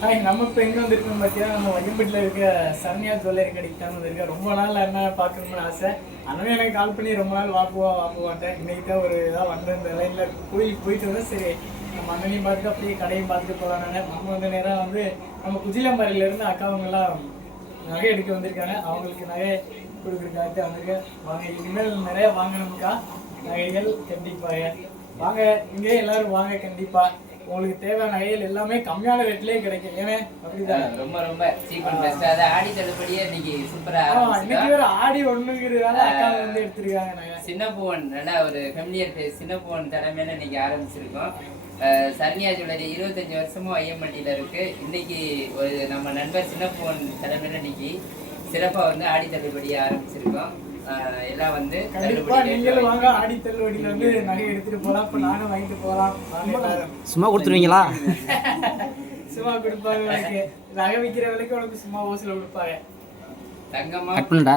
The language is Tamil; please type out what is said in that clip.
நம்ம இப்போ எங்கே வந்திருக்கோம் பார்த்தீங்கன்னா நம்ம வையம்பட்டியில் இருக்க சரண்யா ஜுவல்லரி கடைக்கு தான் வந்திருக்கேன். ரொம்ப நாள் என்ன பார்க்கணும்னு ஆசை. அண்ணன் எனக்கு கால் பண்ணி ரொம்ப நாள் வாங்குவாட்டேன். இன்னைக்கு தான் ஒரு இதாக வந்து இந்த லைனில் கோயிலுக்கு போயிட்டு வந்தேன். சரி நம்ம அண்ணனையும் பார்த்துட்டு அப்படியே கடையும் பார்த்துட்டு போகலான்னு நம்ம வந்து நேராக வந்து நம்ம குஜிலாம்பாறையிலேருந்து அக்காவங்கெல்லாம் நகை எடுக்க வந்திருக்காங்க. அவங்களுக்கு நகை கொடுக்குறதுக்காக வந்திருக்கேன். வாங்க இனிமேல் நிறைய வாங்கணும்க்கா நகைகள் கண்டிப்பாக வாங்க. இங்கே எல்லாரும் வாங்க கண்டிப்பாக. உங்களுக்கு தேவையான நகைகள் எல்லாமே கம்மியான ரேட்லயே கிடைக்கும். ஏன்னா அப்படிதான் ரொம்ப ரொம்ப சீப் அண்ட் பெஸ்ட். அது ஆடி தள்ளுபடியே இன்னைக்கு சூப்பரா இன்னைக்கு வேற ஆடி ஒண்ணுங்கிறதால அக்கா வந்து எடுத்துருக்காங்க. நாங்க சின்னப்பூவன் நல்ல ஒரு ஃபெமிலியர் ஃபேஸ் சின்னப்பூவன் தலைமையில இன்னைக்கு ஆரம்பிச்சிருக்கோம். சரண்யா ஜுவல்லரி 25 வருஷமும் ஐயம்பட்டியில இருக்கு. இன்னைக்கு ஒரு நம்ம நண்பர் சின்னப்பூவன் தலைமையில இன்னைக்கு சிறப்பா வந்து ஆடி தள்ளுபடி ஆரம்பிச்சிருக்கோம். எல்லாம் வந்து கண்டிப்பா நீங்களும் வாங்க. ஆடி தள்ளுபடியில வந்து நகை எடுத்துட்டு போலாம். இப்ப நானும் வாங்கிட்டு போலாம். சும்மா கொடுத்துருவீங்களா? சும்மா கொடுப்பாங்க. உனக்கு நகை விற்கிற விலைக்கு உனக்கு சும்மா ஓசில கொடுப்பாங்க. தங்கமா கட் பண்ணுடா.